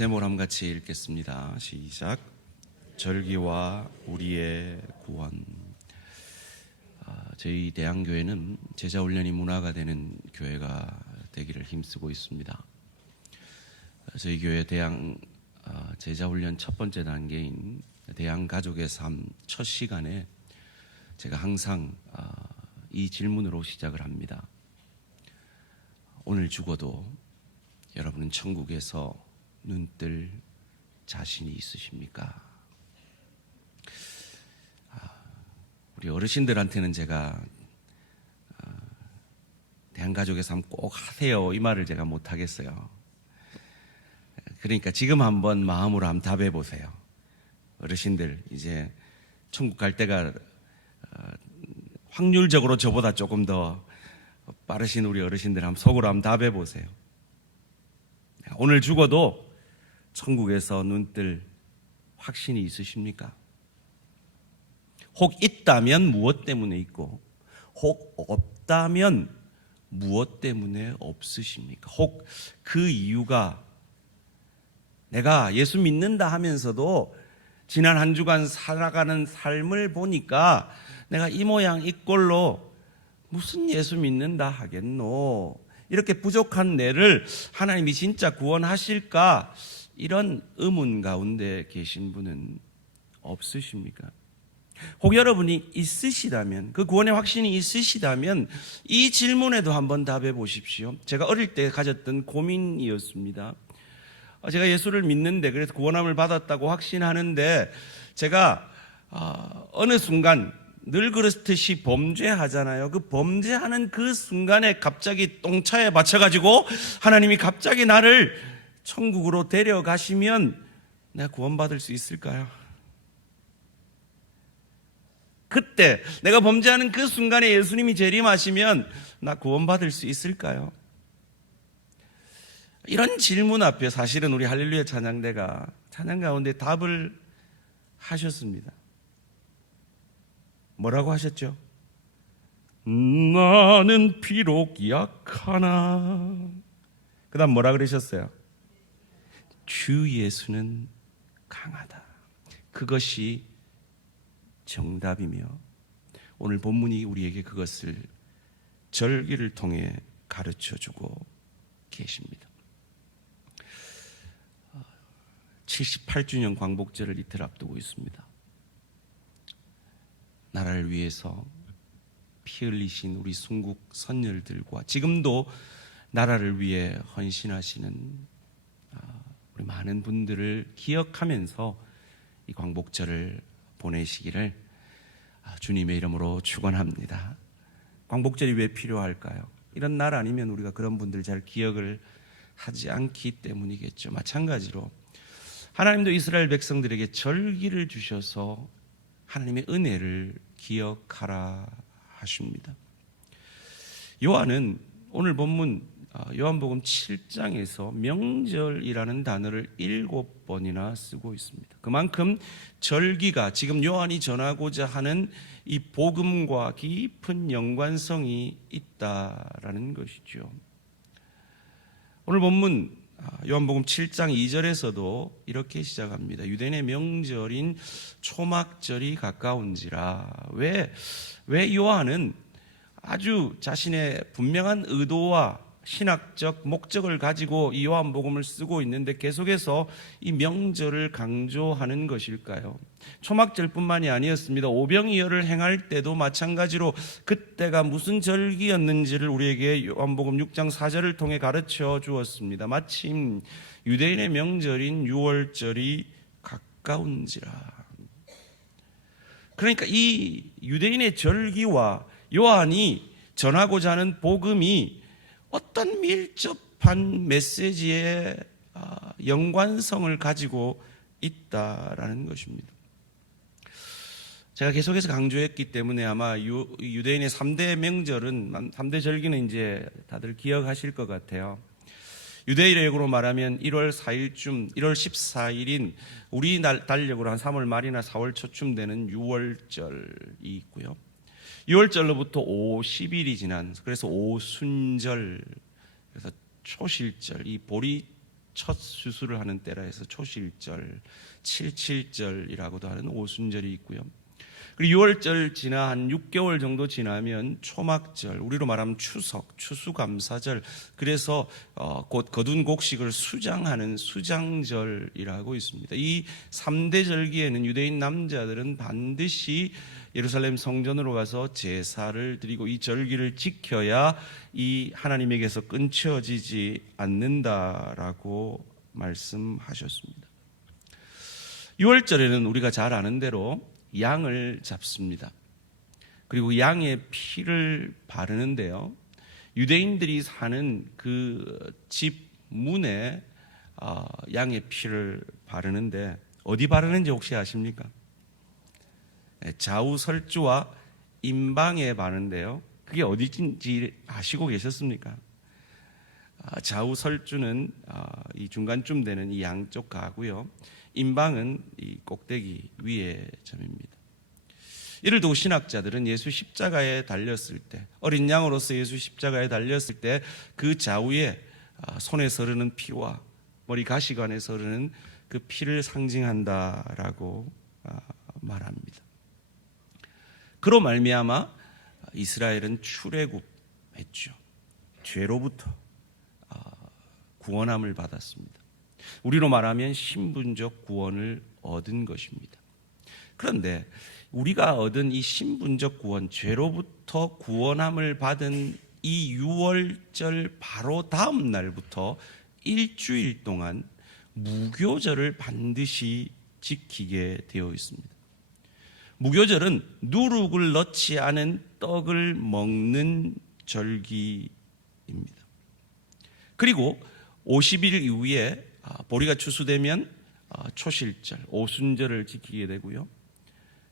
제목을 한번 같이 읽겠습니다. 시작. 절기와 우리의 구원. 저희 대한교회는 제자훈련이 문화가 되는 교회가 되기를 힘쓰고 있습니다. 저희 교회 제자훈련 첫 번째 단계인 대한가족의 삶 첫 시간에 제가 항상 이 질문으로 시작을 합니다. 오늘 죽어도 여러분은 천국에서 눈뜰 자신이 있으십니까? 우리 어르신들한테는 제가 대한가족의 삶 꼭 하세요 이 말을 제가 못하겠어요. 그러니까 지금 한번 마음으로 한번 답해 보세요. 어르신들 이제 천국 갈 때가 확률적으로 저보다 조금 더 빠르신 우리 어르신들 한번 속으로 한번 답해 보세요. 오늘 죽어도 천국에서 눈뜰 확신이 있으십니까? 혹 있다면 무엇 때문에 있고, 혹 없다면 무엇 때문에 없으십니까? 혹 그 이유가 내가 예수 믿는다 하면서도 지난 한 주간 살아가는 삶을 보니까 내가 이 모양 이 꼴로 무슨 예수 믿는다 하겠노? 이렇게 부족한 내를 하나님이 진짜 구원하실까? 이런 의문 가운데 계신 분은 없으십니까? 혹 여러분이 있으시다면, 그 구원의 확신이 있으시다면 이 질문에도 한번 답해 보십시오. 제가 어릴 때 가졌던 고민이었습니다. 제가 예수를 믿는데, 그래서 구원함을 받았다고 확신하는데, 제가 어느 순간 늘 그렇듯이 범죄하잖아요. 그 범죄하는 그 순간에 갑자기 똥차에 받쳐가지고 하나님이 갑자기 나를 천국으로 데려가시면 내가 구원받을 수 있을까요? 그때 내가 범죄하는 그 순간에 예수님이 재림하시면 나 구원받을 수 있을까요? 이런 질문 앞에 사실은 우리 할렐루야 찬양대가 찬양 가운데 답을 하셨습니다. 뭐라고 하셨죠? 나는 비록 약하나, 그 다음 뭐라 그러셨어요? 주 예수는 강하다. 그것이 정답이며 오늘 본문이 우리에게 그것을 절기를 통해 가르쳐주고 계십니다. 78주년 광복절을 이틀 앞두고 있습니다. 나라를 위해서 피 흘리신 우리 순국 선열들과 지금도 나라를 위해 헌신하시는 우리 많은 분들을 기억하면서 이 광복절을 보내시기를 주님의 이름으로 축원합니다. 광복절이 왜 필요할까요? 이런 날 아니면 우리가 그런 분들 잘 기억을 하지 않기 때문이겠죠. 마찬가지로 하나님도 이스라엘 백성들에게 절기를 주셔서 하나님의 은혜를 기억하라 하십니다. 요한은 오늘 본문 요한복음 7장에서 명절이라는 단어를 7번이나 쓰고 있습니다. 그만큼 절기가 지금 요한이 전하고자 하는 이 복음과 깊은 연관성이 있다라는 것이죠. 오늘 본문 요한복음 7장 2절에서도 이렇게 시작합니다. 유대인의 명절인 초막절이 가까운지라. 왜 요한은 아주 자신의 분명한 의도와 신학적 목적을 가지고 이 요한복음을 쓰고 있는데 계속해서 이 명절을 강조하는 것일까요? 초막절뿐만이 아니었습니다. 오병이어를 행할 때도 마찬가지로 그때가 무슨 절기였는지를 우리에게 요한복음 6장 4절을 통해 가르쳐 주었습니다. 마침 유대인의 명절인 유월절이 가까운지라. 그러니까 이 유대인의 절기와 요한이 전하고자 하는 복음이 어떤 밀접한 메시지의 연관성을 가지고 있다라는 것입니다. 제가 계속해서 강조했기 때문에 아마 유대인의 3대 명절은, 3대 절기는 이제 다들 기억하실 것 같아요. 유대인력으로 말하면 1월 4일쯤, 1월 14일인 우리 달력으로 한 3월 말이나 4월 초쯤 되는 유월절이 있고요. 6월절로부터 50일이 지난, 그래서 오순절, 그래서 초실절, 이 보리 첫 수술을 하는 때라 해서 초실절, 칠칠절이라고도 하는 오순절이 있고요. 그리고 6월절 지나 한 6개월 정도 지나면 초막절, 우리로 말하면 추석, 추수감사절, 그래서 곧 거둔 곡식을 수장하는 수장절이라고 있습니다. 이 3대 절기에는 유대인 남자들은 반드시 예루살렘 성전으로 가서 제사를 드리고 이 절기를 지켜야 이 하나님에게서 끊쳐지지 않는다라고 말씀하셨습니다. 6월절에는 우리가 잘 아는 대로 양을 잡습니다. 그리고 양의 피를 바르는데요, 유대인들이 사는 그 집 문에 양의 피를 바르는데 어디 바르는지 혹시 아십니까? 좌우 설주와 임방에 바르는데요, 그게 어디인지 아시고 계셨습니까? 좌우 설주는 이 중간쯤 되는 이 양쪽 가고요, 임방은 이 꼭대기 위의 점입니다. 이를 두고 신학자들은 예수 십자가에 달렸을 때, 어린 양으로서 예수 십자가에 달렸을 때 그 좌우에 손에서 흐르는 피와 머리 가시관에서 흐르는 그 피를 상징한다라고 말합니다. 그로 말미암아 이스라엘은 출애굽했죠. 죄로부터 구원함을 받았습니다. 우리로 말하면 신분적 구원을 얻은 것입니다. 그런데 우리가 얻은 이 신분적 구원, 죄로부터 구원함을 받은 이 6월절 바로 다음 날부터 일주일 동안 무교절을 반드시 지키게 되어 있습니다. 무교절은 누룩을 넣지 않은 떡을 먹는 절기입니다. 그리고 50일 이후에 보리가 추수되면 초실절, 오순절을 지키게 되고요.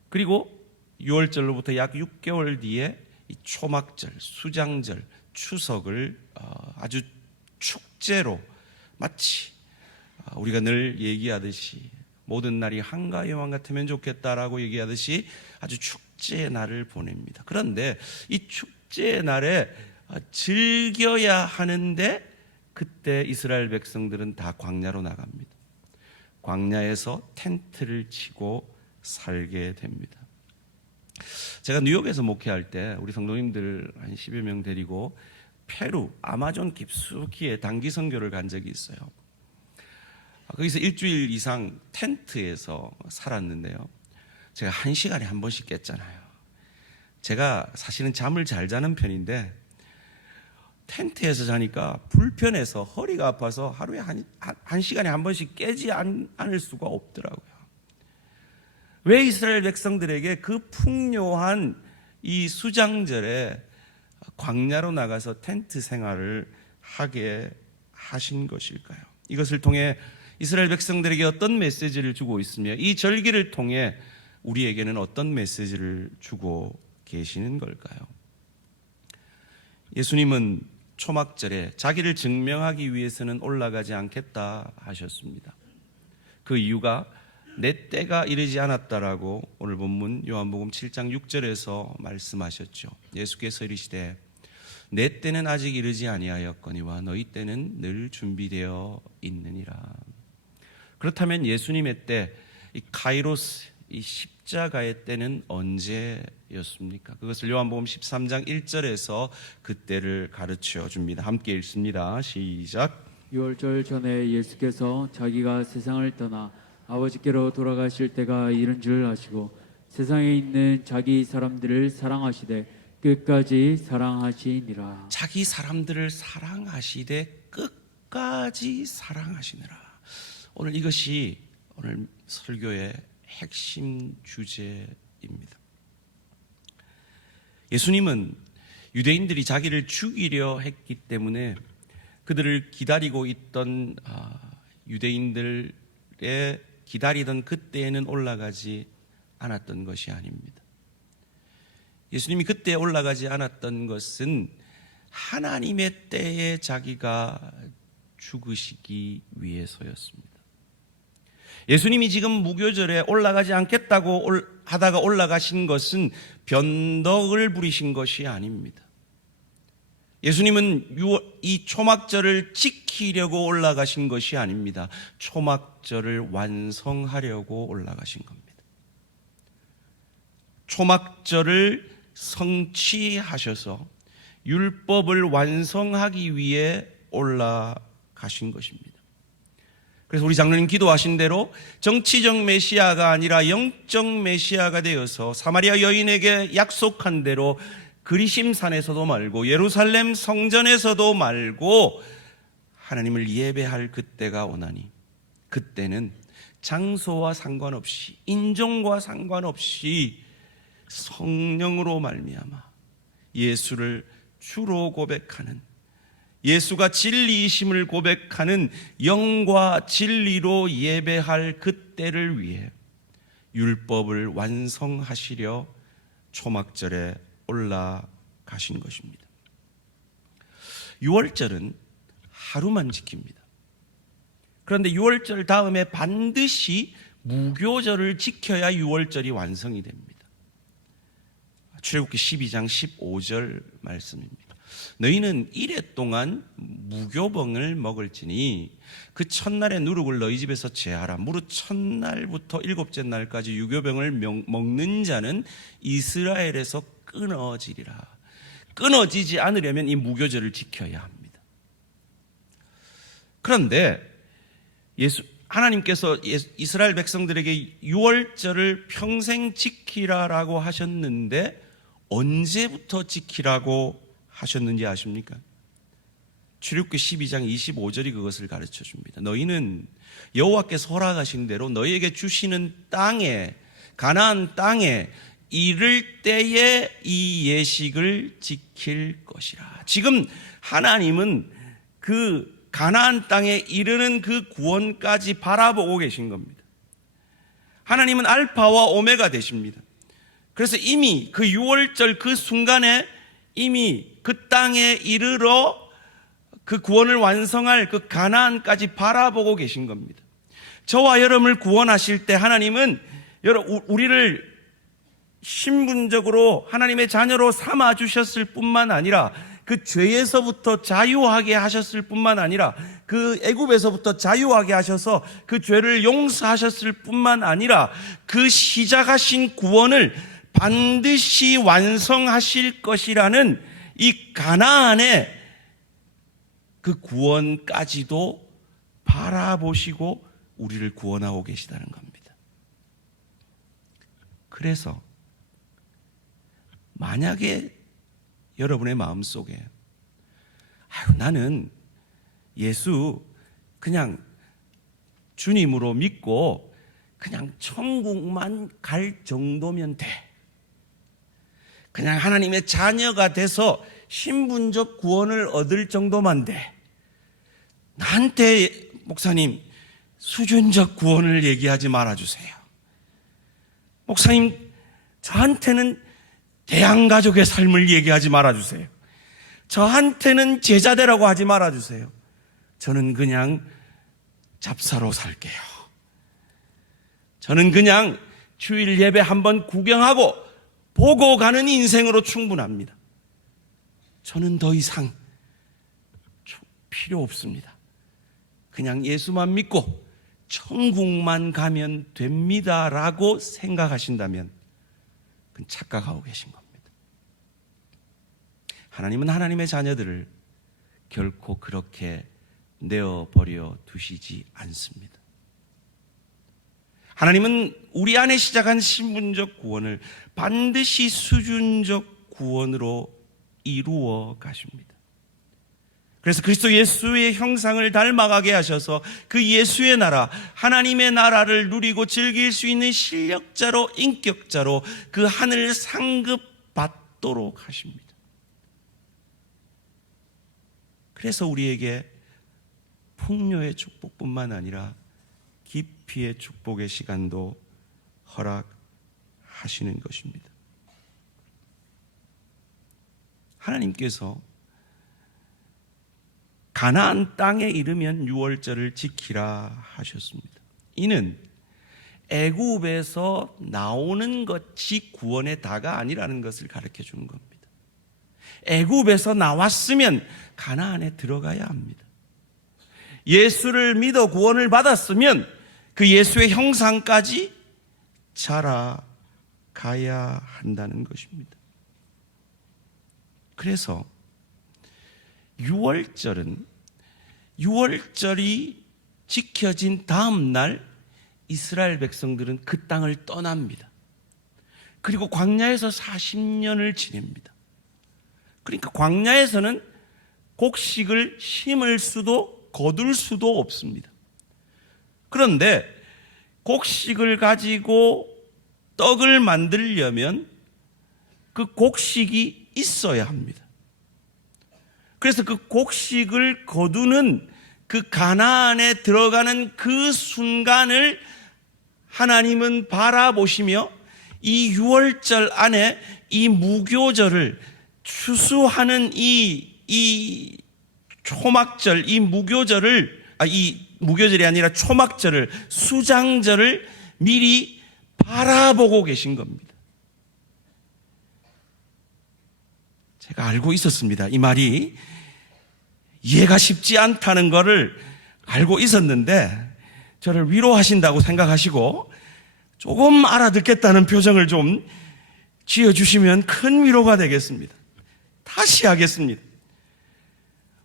그리고 6월절로부터 약 6개월 뒤에 이 초막절, 수장절, 추석을 아주 축제로, 마치 우리가 늘 얘기하듯이 모든 날이 한가위만 같으면 좋겠다라고 얘기하듯이 아주 축제의 날을 보냅니다. 그런데 이 축제의 날에 즐겨야 하는데 그때 이스라엘 백성들은 다 광야로 나갑니다. 광야에서 텐트를 치고 살게 됩니다. 제가 뉴욕에서 목회할 때 우리 성도님들 한 10여 명 데리고 페루 아마존 깊숙이에 단기 선교를 간 적이 있어요. 거기서 일주일 이상 텐트에서 살았는데요, 제가 1시간에 한 번씩 깼잖아요. 제가 사실은 잠을 잘 자는 편인데 텐트에서 자니까 불편해서 허리가 아파서 하루에 한 시간에 한 번씩 깨지 않을 수가 없더라고요. 왜 이스라엘 백성들에게 그 풍요한 이 수장절에 광야로 나가서 텐트 생활을 하게 하신 것일까요? 이것을 통해 이스라엘 백성들에게 어떤 메시지를 주고 있으며 이 절기를 통해 우리에게는 어떤 메시지를 주고 계시는 걸까요? 예수님은 초막절에 자기를 증명하기 위해서는 올라가지 않겠다 하셨습니다. 그 이유가 내 때가 이르지 않았다라고 오늘 본문 요한복음 7장 6절에서 말씀하셨죠. 예수께서 이르시되 내 때는 아직 이르지 아니하였거니와 너희 때는 늘 준비되어 있느니라. 그렇다면 예수님의 때, 이 카이로스, 이 십자가의 때는 언제였습니까? 그것을 요한복음 13장 1절에서 그 때를 가르쳐 줍니다. 함께 읽습니다. 시작. 6월절 전에 예수께서 자기가 세상을 떠나 아버지께로 돌아가실 때가 이른 줄 아시고 세상에 있는 자기 사람들을 사랑하시되 끝까지 사랑하시니라. 자기 사람들을 사랑하시되 끝까지 사랑하시느라. 오늘 이것이 오늘 설교의 핵심 주제입니다. 예수님은 유대인들이 자기를 죽이려 했기 때문에 그들을 기다리고 있던 유대인들의 기다리던 그때에는 올라가지 않았던 것이 아닙니다. 예수님이 그때 올라가지 않았던 것은 하나님의 때에 자기가 죽으시기 위해서였습니다. 예수님이 지금 무교절에 올라가지 않겠다고 하다가 올라가신 것은 변덕을 부리신 것이 아닙니다. 예수님은 이 초막절을 지키려고 올라가신 것이 아닙니다. 초막절을 완성하려고 올라가신 겁니다. 초막절을 성취하셔서 율법을 완성하기 위해 올라가신 것입니다. 그래서 우리 장로님 기도하신 대로 정치적 메시아가 아니라 영적 메시아가 되어서 사마리아 여인에게 약속한 대로 그리심산에서도 말고 예루살렘 성전에서도 말고 하나님을 예배할 그때가 오나니, 그때는 장소와 상관없이 인종과 상관없이 성령으로 말미암아 예수를 주로 고백하는, 예수가 진리이심을 고백하는 영과 진리로 예배할 그때를 위해 율법을 완성하시려 초막절에 올라가신 것입니다. 유월절은 하루만 지킵니다. 그런데 유월절 다음에 반드시 무교절을 지켜야 유월절이 완성이 됩니다. 출애굽기 12장 15절 말씀입니다. 너희는 이레 동안 무교병을 먹을지니 그 첫날에 누룩을 너희 집에서 제하라. 무릇 첫날부터 일곱째 날까지 유교병을 먹는 자는 이스라엘에서 끊어지리라. 끊어지지 않으려면 이 무교절을 지켜야 합니다. 그런데 하나님께서 이스라엘 백성들에게 유월절을 평생 지키라라고 하셨는데 언제부터 지키라고 하셨는지 아십니까? 출애굽기 12장 25절이 그것을 가르쳐 줍니다. 너희는 여호와께서 허락하신 대로 너희에게 주시는 땅에, 가나안 땅에 이를 때에 이 예식을 지킬 것이라. 지금 하나님은 그 가나안 땅에 이르는 그 구원까지 바라보고 계신 겁니다. 하나님은 알파와 오메가 되십니다. 그래서 이미 그 유월절 그 순간에 이미 그 땅에 이르러 그 구원을 완성할 그 가나안까지 바라보고 계신 겁니다. 저와 여러분을 구원하실 때 하나님은 우리를 신분적으로 하나님의 자녀로 삼아 주셨을 뿐만 아니라 그 죄에서부터 자유하게 하셨을 뿐만 아니라 그 애굽에서부터 자유하게 하셔서 그 죄를 용서하셨을 뿐만 아니라 그 시작하신 구원을 반드시 완성하실 것이라는 이 가나안의 그 구원까지도 바라보시고 우리를 구원하고 계시다는 겁니다. 그래서 만약에 여러분의 마음속에 나는 예수 그냥 주님으로 믿고 그냥 천국만 갈 정도면 돼, 그냥 하나님의 자녀가 돼서 신분적 구원을 얻을 정도만 돼, 나한테 목사님 수준적 구원을 얘기하지 말아주세요, 목사님 저한테는 대항가족의 삶을 얘기하지 말아주세요, 저한테는 제자되라고 하지 말아주세요, 저는 그냥 잡사로 살게요, 저는 그냥 주일 예배 한번 구경하고 보고 가는 인생으로 충분합니다, 저는 더 이상 필요 없습니다, 그냥 예수만 믿고 천국만 가면 됩니다라고 생각하신다면 그건 착각하고 계신 겁니다. 하나님은 하나님의 자녀들을 결코 그렇게 내어버려 두시지 않습니다. 하나님은 우리 안에 시작한 신분적 구원을 반드시 수준적 구원으로 이루어 가십니다. 그래서 그리스도 예수의 형상을 닮아가게 하셔서 그 예수의 나라, 하나님의 나라를 누리고 즐길 수 있는 실력자로, 인격자로 그 하늘 상급 받도록 하십니다. 그래서 우리에게 풍요의 축복뿐만 아니라 깊이의 축복의 시간도 허락하시는 것입니다. 하나님께서 가나안 땅에 이르면 유월절을 지키라 하셨습니다. 이는 애굽에서 나오는 것이 구원의 다가 아니라는 것을 가르쳐 주는 겁니다. 애굽에서 나왔으면 가나안에 들어가야 합니다. 예수를 믿어 구원을 받았으면 그 예수의 형상까지 자라가야 한다는 것입니다. 그래서 6월절이 지켜진 다음 날 이스라엘 백성들은 그 땅을 떠납니다. 그리고 광야에서 40년을 지냅니다. 그러니까 광야에서는 곡식을 심을 수도 거둘 수도 없습니다. 그런데 곡식을 가지고 떡을 만들려면 그 곡식이 있어야 합니다. 그래서 그 곡식을 거두는 그 가나안에 들어가는 그 순간을 하나님은 바라보시며 이 6월절 안에 이 무교절을 추수하는 이 초막절, 이 무교절이 아니라 초막절을, 수장절을 미리 바라보고 계신 겁니다. 제가 알고 있었습니다. 이 말이 이해가 쉽지 않다는 것을 알고 있었는데 저를 위로하신다고 생각하시고 조금 알아듣겠다는 표정을 좀 지어주시면 큰 위로가 되겠습니다. 다시 하겠습니다.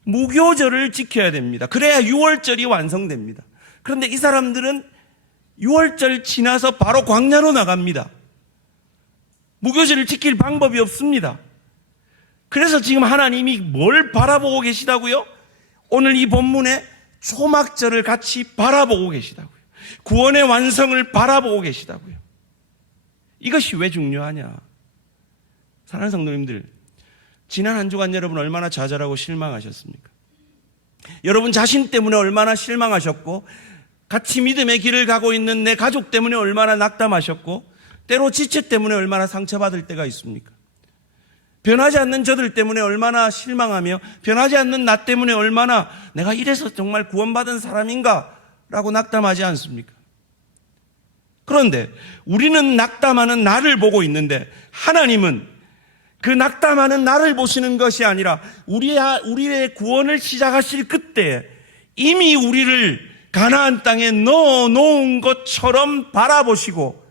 무교절을 지켜야 됩니다. 그래야 6월절이 완성됩니다. 그런데 이 사람들은 6월절 지나서 바로 광야로 나갑니다. 무교절을 지킬 방법이 없습니다. 그래서 지금 하나님이 뭘 바라보고 계시다고요? 오늘 이 본문에 초막절을 같이 바라보고 계시다고요. 구원의 완성을 바라보고 계시다고요. 이것이 왜 중요하냐? 사랑하는 성도님들, 지난 한 주간 여러분 얼마나 좌절하고 실망하셨습니까? 여러분 자신 때문에 얼마나 실망하셨고, 같이 믿음의 길을 가고 있는 내 가족 때문에 얼마나 낙담하셨고, 때로 지체 때문에 얼마나 상처받을 때가 있습니까? 변하지 않는 저들 때문에 얼마나 실망하며, 변하지 않는 나 때문에 얼마나 내가 이래서 정말 구원받은 사람인가 라고 낙담하지 않습니까? 그런데 우리는 낙담하는 나를 보고 있는데 하나님은 그 낙담하는 나를 보시는 것이 아니라 우리의 구원을 시작하실 그때 이미 우리를 가나안 땅에 넣어 놓은 것처럼 바라보시고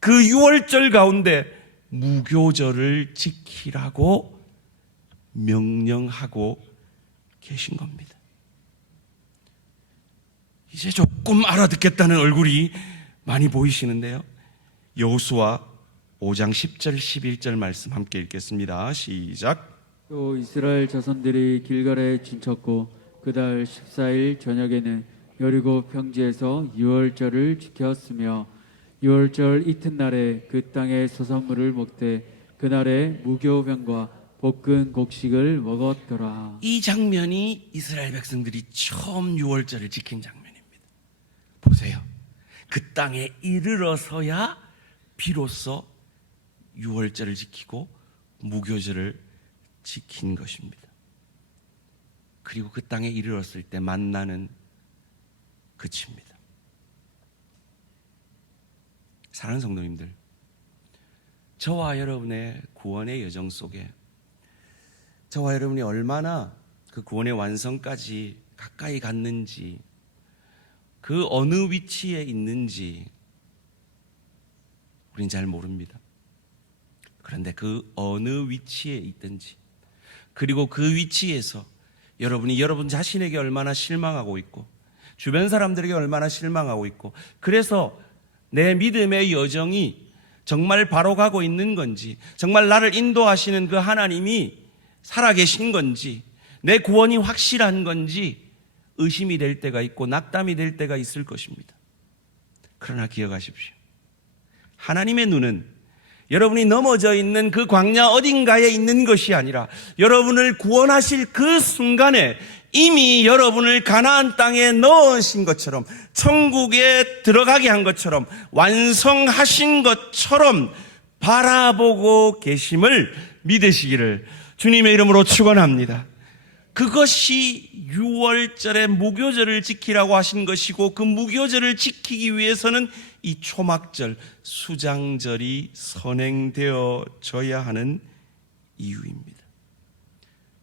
그 6월절 가운데 무교절을 지키라고 명령하고 계신 겁니다. 이제 조금 알아듣겠다는 얼굴이 많이 보이시는데요. 여호수아 5장 10절 11절 말씀 함께 읽겠습니다. 시작. 또 이스라엘 자손들이 길갈에 진쳤고 그달 14일 저녁에는 여리고 평지에서 6월절을 지켰으며 6월절 이튿날에 그 땅의 소산물을 먹되 그날에 무교병과 볶은 곡식을 먹었더라. 이 장면이 이스라엘 백성들이 처음 6월절을 지킨 장면입니다. 보세요. 그 땅에 이르러서야 비로소 6월절을 지키고 무교절을 지킨 것입니다. 그리고 그 땅에 이르렀을 때 만나는 그치입니다. 사랑하는 성도님들, 저와 여러분의 구원의 여정 속에 저와 여러분이 얼마나 그 구원의 완성까지 가까이 갔는지, 그 어느 위치에 있는지 우린 잘 모릅니다. 그런데 그 어느 위치에 있든지, 그리고 그 위치에서 여러분이 여러분 자신에게 얼마나 실망하고 있고 주변 사람들에게 얼마나 실망하고 있고, 그래서 내 믿음의 여정이 정말 바로 가고 있는 건지, 정말 나를 인도하시는 그 하나님이 살아계신 건지, 내 구원이 확실한 건지 의심이 될 때가 있고 낙담이 될 때가 있을 것입니다. 그러나 기억하십시오. 하나님의 눈은 여러분이 넘어져 있는 그 광야 어딘가에 있는 것이 아니라 여러분을 구원하실 그 순간에 이미 여러분을 가나안 땅에 넣으신 것처럼, 천국에 들어가게 한 것처럼, 완성하신 것처럼 바라보고 계심을 믿으시기를 주님의 이름으로 축원합니다. 그것이 6월절의 무교절을 지키라고 하신 것이고, 그 무교절을 지키기 위해서는 이 초막절, 수장절이 선행되어져야 하는 이유입니다.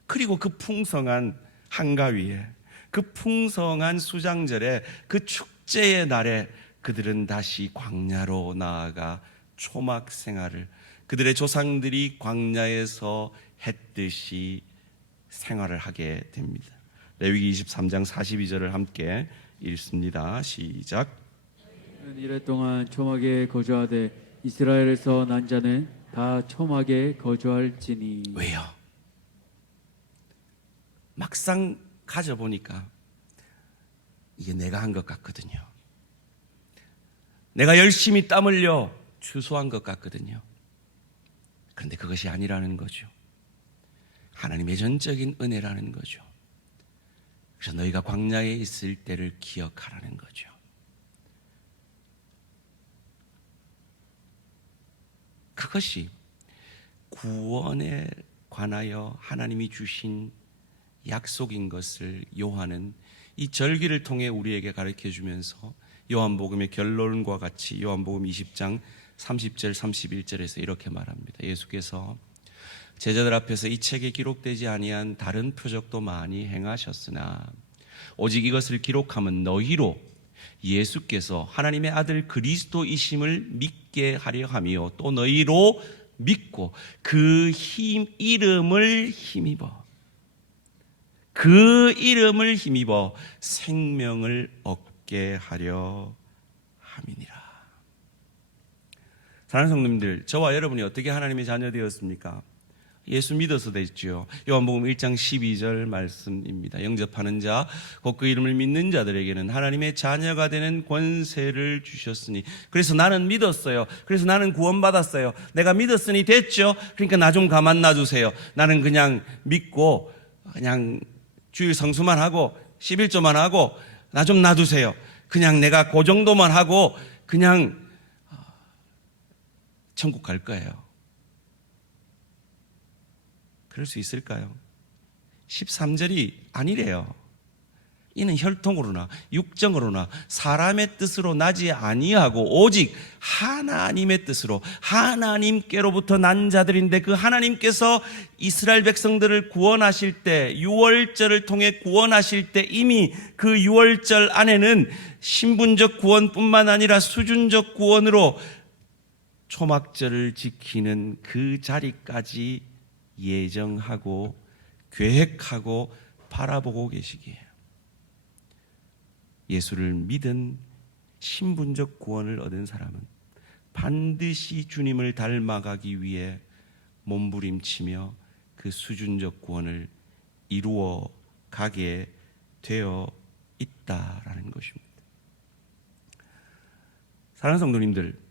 그리고 그 풍성한 한가위에, 그 풍성한 수장절에, 그 축제의 날에 그들은 다시 광야로 나아가 초막 생활을, 그들의 조상들이 광야에서 했듯이 생활을 하게 됩니다. 레위기 23장 42절을 함께 읽습니다. 시작. 이래 동안 초막에 거주하되 이스라엘에서 난 자는 다 초막에 거주할지니. 왜요? 막상 가져보니까 이게 내가 한 것 같거든요. 내가 열심히 땀 흘려 추수한 것 같거든요. 그런데 그것이 아니라는 거죠. 하나님의 전적인 은혜라는 거죠. 그래서 너희가 광야에 있을 때를 기억하라는 거죠. 그것이 구원에 관하여 하나님이 주신 약속인 것을 요한은 이 절기를 통해 우리에게 가르쳐 주면서 요한복음의 결론과 같이 요한복음 20장 30절 31절에서 이렇게 말합니다. 예수께서 제자들 앞에서 이 책에 기록되지 아니한 다른 표적도 많이 행하셨으나 오직 이것을 기록함은 너희로 예수께서 하나님의 아들 그리스도이심을 믿게 하려 함이요 또 너희로 믿고 그 이름을 힘입어 생명을 얻게 하려 함이니라. 사랑하는 성도님들, 저와 여러분이 어떻게 하나님의 자녀 되었습니까? 예수 믿어서 됐지요. 요한복음 1장 12절 말씀입니다. 영접하는 자, 곧 그 이름을 믿는 자들에게는 하나님의 자녀가 되는 권세를 주셨으니. 그래서 나는 믿었어요. 그래서 나는 구원받았어요. 내가 믿었으니 됐죠. 그러니까 나 좀 가만 놔주세요. 나는 그냥 믿고 그냥 주일 성수만 하고 11조만 하고 나 좀 놔두세요. 그냥 내가 그 정도만 하고 그냥 천국 갈 거예요. 그럴 수 있을까요? 13절이 아니래요. 이는 혈통으로나 육정으로나 사람의 뜻으로 나지 아니하고 오직 하나님의 뜻으로 하나님께로부터 난 자들인데, 그 하나님께서 이스라엘 백성들을 구원하실 때, 유월절을 통해 구원하실 때 이미 그 유월절 안에는 신분적 구원뿐만 아니라 수준적 구원으로 초막절을 지키는 그 자리까지 예정하고 계획하고 바라보고 계시기에 예수를 믿은 신분적 구원을 얻은 사람은 반드시 주님을 닮아가기 위해 몸부림치며 그 수준적 구원을 이루어 가게 되어 있다라는 것입니다. 사랑하는 성도님들,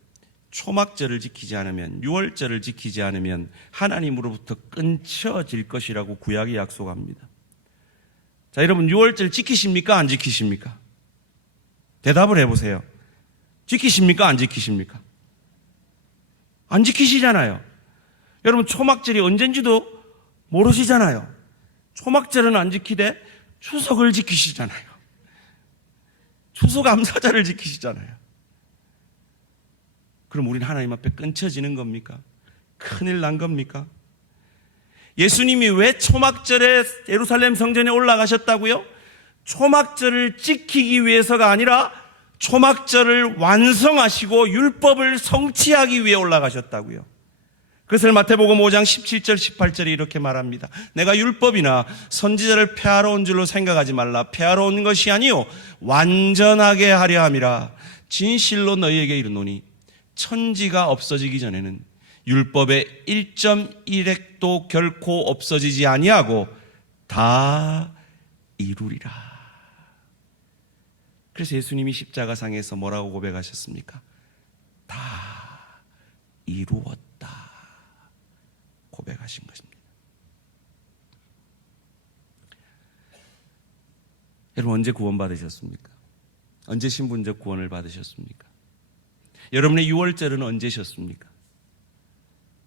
초막절을 지키지 않으면, 유월절을 지키지 않으면 하나님으로부터 끊쳐질 것이라고 구약이 약속합니다. 자, 여러분 유월절 지키십니까? 안 지키십니까? 대답을 해보세요. 지키십니까? 안 지키십니까? 안 지키시잖아요. 여러분 초막절이 언젠지도 모르시잖아요. 초막절은 안 지키되 추석을 지키시잖아요. 추수감사절을 지키시잖아요. 그럼 우리는 하나님 앞에 끊쳐지는 겁니까? 큰일 난 겁니까? 예수님이 왜 초막절에 예루살렘 성전에 올라가셨다고요? 초막절을 지키기 위해서가 아니라 초막절을 완성하시고 율법을 성취하기 위해 올라가셨다고요. 그것을 마태복음 5장 17절 18절에 이렇게 말합니다. 내가 율법이나 선지자를 폐하러 온 줄로 생각하지 말라. 폐하러 온 것이 아니요 완전하게 하려 함이라. 진실로 너희에게 이르노니 천지가 없어지기 전에는 율법의 1.1획도 결코 없어지지 아니하고 다 이루리라. 그래서 예수님이 십자가상에서 뭐라고 고백하셨습니까? 다 이루었다 고백하신 것입니다. 여러분 언제 구원받으셨습니까? 언제 신분적 구원을 받으셨습니까? 여러분의 유월절은 언제셨습니까?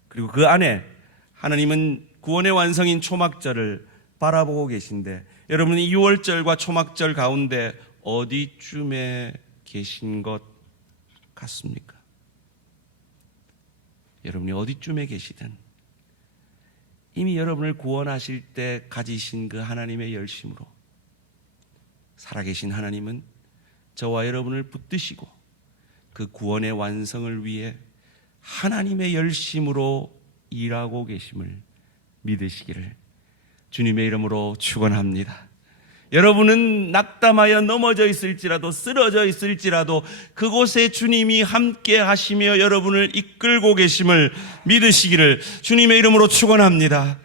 그리고 그 안에 하나님은 구원의 완성인 초막절을 바라보고 계신데, 여러분이 유월절과 초막절 가운데 어디쯤에 계신 것 같습니까? 여러분이 어디쯤에 계시든 이미 여러분을 구원하실 때 가지신 그 하나님의 열심으로 살아계신 하나님은 저와 여러분을 붙드시고 그 구원의 완성을 위해 하나님의 열심으로 일하고 계심을 믿으시기를 주님의 이름으로 축원합니다. 여러분은 낙담하여 넘어져 있을지라도 쓰러져 있을지라도 그곳에 주님이 함께 하시며 여러분을 이끌고 계심을 믿으시기를 주님의 이름으로 축원합니다.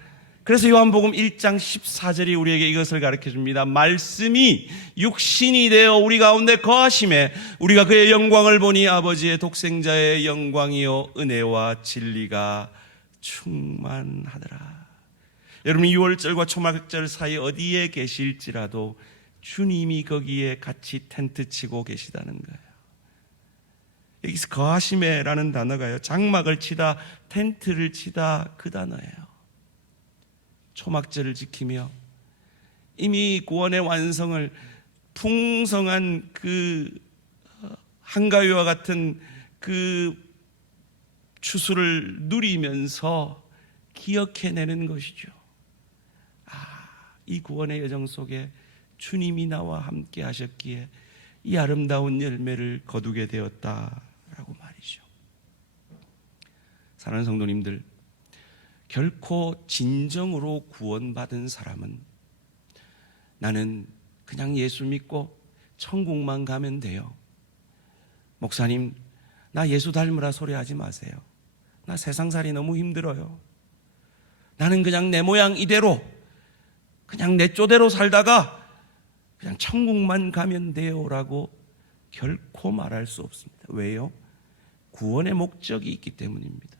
그래서 요한복음 1장 14절이 우리에게 이것을 가르쳐 줍니다. 말씀이 육신이 되어 우리 가운데 거하심에 우리가 그의 영광을 보니 아버지의 독생자의 영광이요 은혜와 진리가 충만하더라. 여러분이 6월절과 초막절 사이 어디에 계실지라도 주님이 거기에 같이 텐트 치고 계시다는 거예요. 여기서 거하심에라는 단어가요, 장막을 치다, 텐트를 치다 그 단어예요. 초막절을 지키며 이미 구원의 완성을 풍성한 그 한가위와 같은 그 추수를 누리면서 기억해내는 것이죠. 이 구원의 여정 속에 주님이 나와 함께 하셨기에 이 아름다운 열매를 거두게 되었다라고 말이죠. 사랑하는 성도님들, 결코 진정으로 구원받은 사람은 나는 그냥 예수 믿고 천국만 가면 돼요. 목사님, 나 예수 닮으라 소리 하지 마세요. 나 세상살이 너무 힘들어요. 나는 그냥 내 모양 이대로 그냥 내 쪼대로 살다가 그냥 천국만 가면 돼요라고 결코 말할 수 없습니다. 왜요? 구원의 목적이 있기 때문입니다.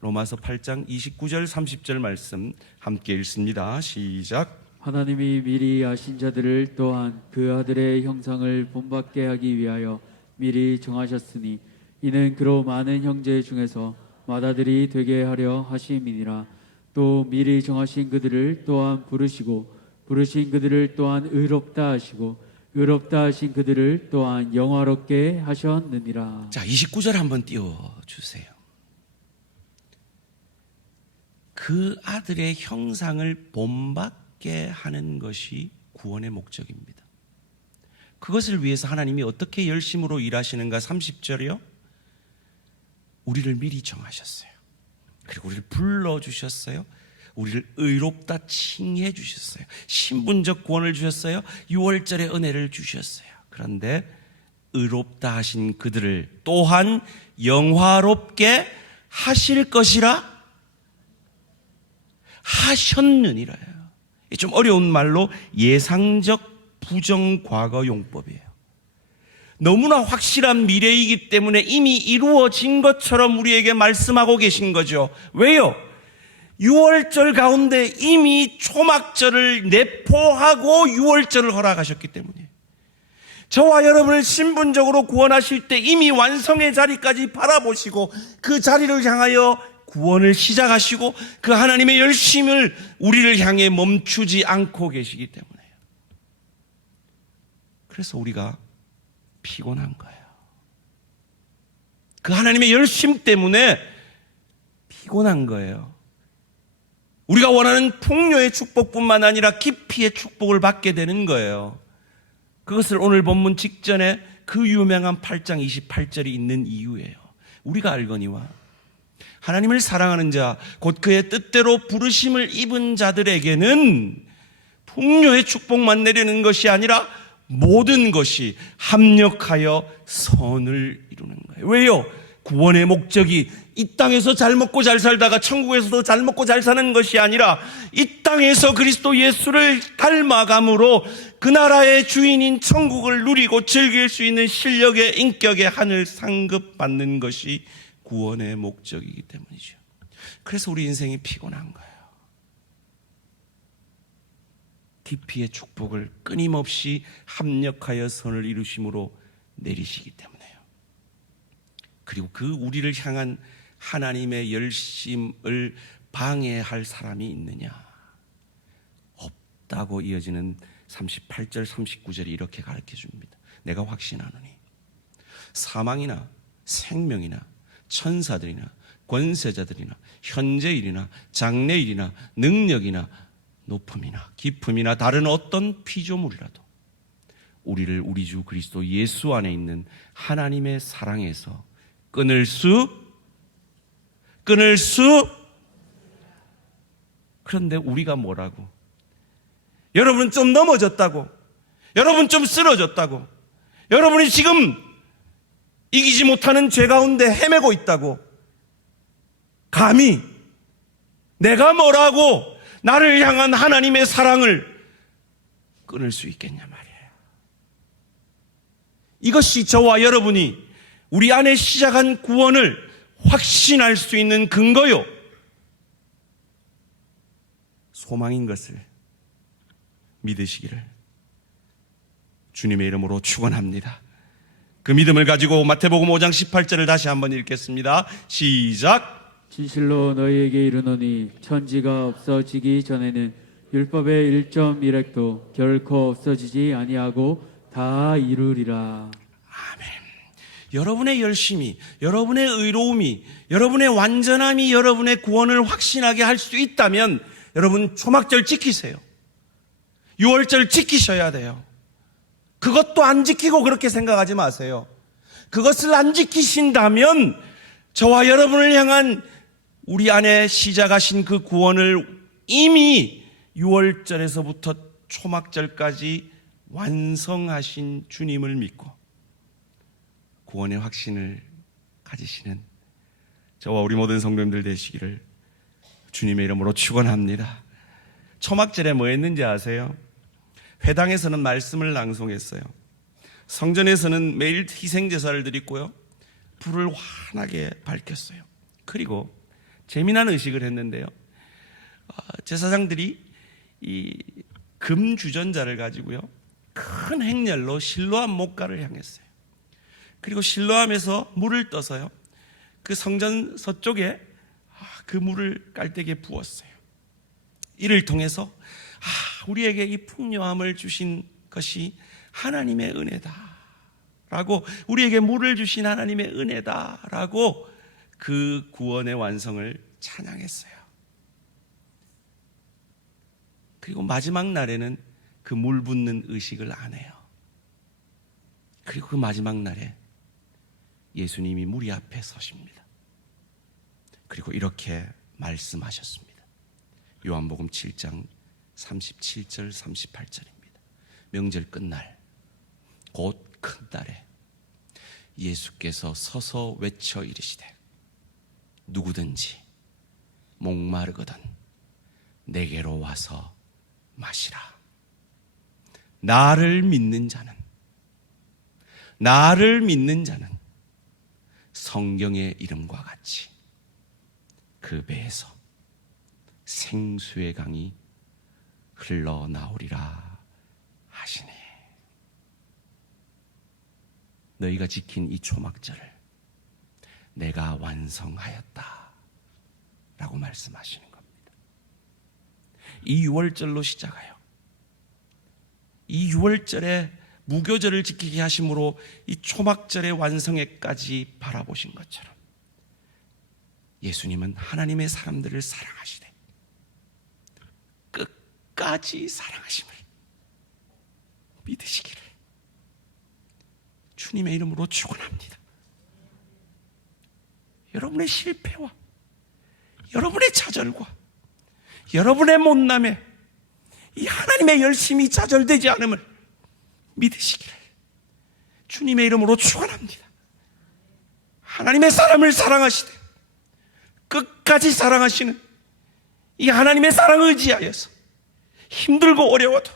로마서 8장 29절 30절 말씀 함께 읽습니다. 시작. 하나님이 미리 아신 자들을 또한 그 아들의 형상을 본받게 하기 위하여 미리 정하셨으니 이는 그로 많은 형제 중에서 맏아들이 되게 하려 하심이니라. 또 미리 정하신 그들을 또한 부르시고 부르신 그들을 또한 의롭다 하시고 의롭다 하신 그들을 또한 영화롭게 하셨느니라. 자, 29절 한번 띄워주세요. 그 아들의 형상을 본받게 하는 것이 구원의 목적입니다. 그것을 위해서 하나님이 어떻게 열심으로 일하시는가? 30절이요. 우리를 미리 정하셨어요. 그리고 우리를 불러주셨어요. 우리를 의롭다 칭해 주셨어요. 신분적 구원을 주셨어요. 6월절의 은혜를 주셨어요. 그런데 의롭다 하신 그들을 또한 영화롭게 하실 것이라 하셨느니라요. 좀 어려운 말로 예상적 부정과거 용법이에요. 너무나 확실한 미래이기 때문에 이미 이루어진 것처럼 우리에게 말씀하고 계신 거죠. 왜요? 6월절 가운데 이미 초막절을 내포하고 6월절을 허락하셨기 때문이에요. 저와 여러분을 신분적으로 구원하실 때 이미 완성의 자리까지 바라보시고 그 자리를 향하여 구원을 시작하시고 그 하나님의 열심을 우리를 향해 멈추지 않고 계시기 때문에요. 그래서 우리가 피곤한 거예요. 그 하나님의 열심 때문에 피곤한 거예요. 우리가 원하는 풍요의 축복뿐만 아니라 깊이의 축복을 받게 되는 거예요. 그것을 오늘 본문 직전에 그 유명한 8장 28절이 있는 이유예요. 우리가 알거니와 하나님을 사랑하는 자, 곧 그의 뜻대로 부르심을 입은 자들에게는 풍요의 축복만 내리는 것이 아니라 모든 것이 합력하여 선을 이루는 거예요. 왜요? 구원의 목적이 이 땅에서 잘 먹고 잘 살다가 천국에서도 잘 먹고 잘 사는 것이 아니라 이 땅에서 그리스도 예수를 닮아감으로 그 나라의 주인인 천국을 누리고 즐길 수 있는 실력의 인격의 하늘 상급받는 것이 구원의 목적이기 때문이죠. 그래서 우리 인생이 피곤한 거예요. 깊이의 축복을 끊임없이 합력하여 선을 이루심으로 내리시기 때문에요. 그리고 그 우리를 향한 하나님의 열심을 방해할 사람이 있느냐? 없다고 이어지는 38절 39절이 이렇게 가르쳐 줍니다. 내가 확신하노니 사망이나 생명이나 천사들이나 권세자들이나 현재일이나 장래일이나 능력이나 높음이나 깊음이나 다른 어떤 피조물이라도 우리를 우리 주 그리스도 예수 안에 있는 하나님의 사랑에서 끊을 수 그런데 우리가 뭐라고? 여러분 좀 넘어졌다고, 여러분 좀 쓰러졌다고, 여러분이 지금 이기지 못하는 죄 가운데 헤매고 있다고 감히 내가 뭐라고 나를 향한 하나님의 사랑을 끊을 수 있겠냐 말이에요. 이것이 저와 여러분이 우리 안에 시작한 구원을 확신할 수 있는 근거요, 소망인 것을 믿으시기를 주님의 이름으로 축원합니다. 그 믿음을 가지고 마태복음 5장 18절을 다시 한번 읽겠습니다. 시작. 진실로 너희에게 이르노니 천지가 없어지기 전에는 율법의 1.1획도 결코 없어지지 아니하고 다 이루리라. 아멘. 여러분의 열심이, 여러분의 의로움이, 여러분의 완전함이 여러분의 구원을 확신하게 할 수 있다면 여러분 초막절 지키세요. 6월절 지키셔야 돼요. 그것도 안 지키고 그렇게 생각하지 마세요. 그것을 안 지키신다면 저와 여러분을 향한 우리 안에 시작하신 그 구원을 이미 6월절에서부터 초막절까지 완성하신 주님을 믿고 구원의 확신을 가지시는 저와 우리 모든 성도님들 되시기를 주님의 이름으로 축원합니다. 초막절에 뭐 했는지 아세요? 회당에서는 말씀을 낭송했어요. 성전에서는 매일 희생제사를 드렸고요, 불을 환하게 밝혔어요. 그리고 재미난 의식을 했는데요, 제사장들이 이 금주전자를 가지고요 큰 행렬로 실로암 목가를 향했어요. 그리고 실로암에서 물을 떠서요 그 성전 서쪽에 그 물을 깔때기에 부었어요. 이를 통해서 우리에게 이 풍요함을 주신 것이 하나님의 은혜다라고, 우리에게 물을 주신 하나님의 은혜다라고 그 구원의 완성을 찬양했어요. 그리고 마지막 날에는 그 물 붓는 의식을 안 해요. 그리고 그 마지막 날에 예수님이 무리 앞에 서십니다. 그리고 이렇게 말씀하셨습니다. 요한복음 7장 37절 38절입니다. 명절 끝날 곧 큰 날에 예수께서 서서 외쳐 이르시되 누구든지 목마르거든 내게로 와서 마시라. 나를 믿는 자는 성경의 이름과 같이 그 배에서 생수의 강이 흘러나오리라 하시니, 너희가 지킨 이 초막절을 내가 완성하였다 라고 말씀하시는 겁니다. 이 6월절로 시작해요. 이 6월절에 무교절을 지키게 하심으로 이 초막절의 완성에까지 바라보신 것처럼 예수님은 하나님의 사람들을 사랑하시되 끝까지 사랑하심을 믿으시기를 주님의 이름으로 축원합니다. 여러분의 실패와 여러분의 좌절과 여러분의 못남에 이 하나님의 열심이 좌절되지 않음을 믿으시기를 주님의 이름으로 축원합니다. 하나님의 사람을 사랑하시되 끝까지 사랑하시는 이 하나님의 사랑을 의지하여서 힘들고 어려워도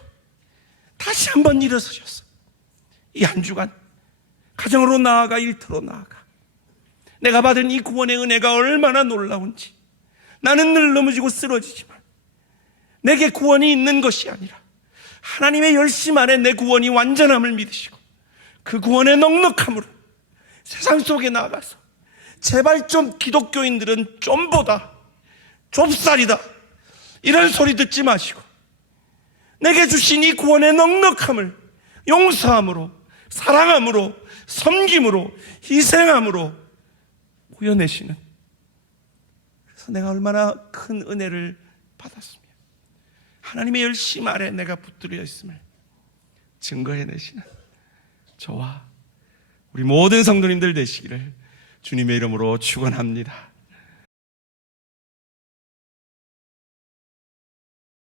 다시 한번 일어서셔서 이 한 주간 가정으로 나아가 일터로 나아가 내가 받은 이 구원의 은혜가 얼마나 놀라운지, 나는 늘 넘어지고 쓰러지지만 내게 구원이 있는 것이 아니라 하나님의 열심 안에 내 구원이 완전함을 믿으시고 그 구원의 넉넉함으로 세상 속에 나가서 제발 좀 기독교인들은 좀보다 좁쌀이다 이런 소리 듣지 마시고 내게 주신 이 구원의 넉넉함을 용서함으로, 사랑함으로, 섬김으로, 희생함으로 구현내시는 내가 얼마나 큰 은혜를 받았으며 하나님의 열심 아래 내가 붙들려 있음을 증거해내시는 저와 우리 모든 성도님들 되시기를 주님의 이름으로 축원합니다.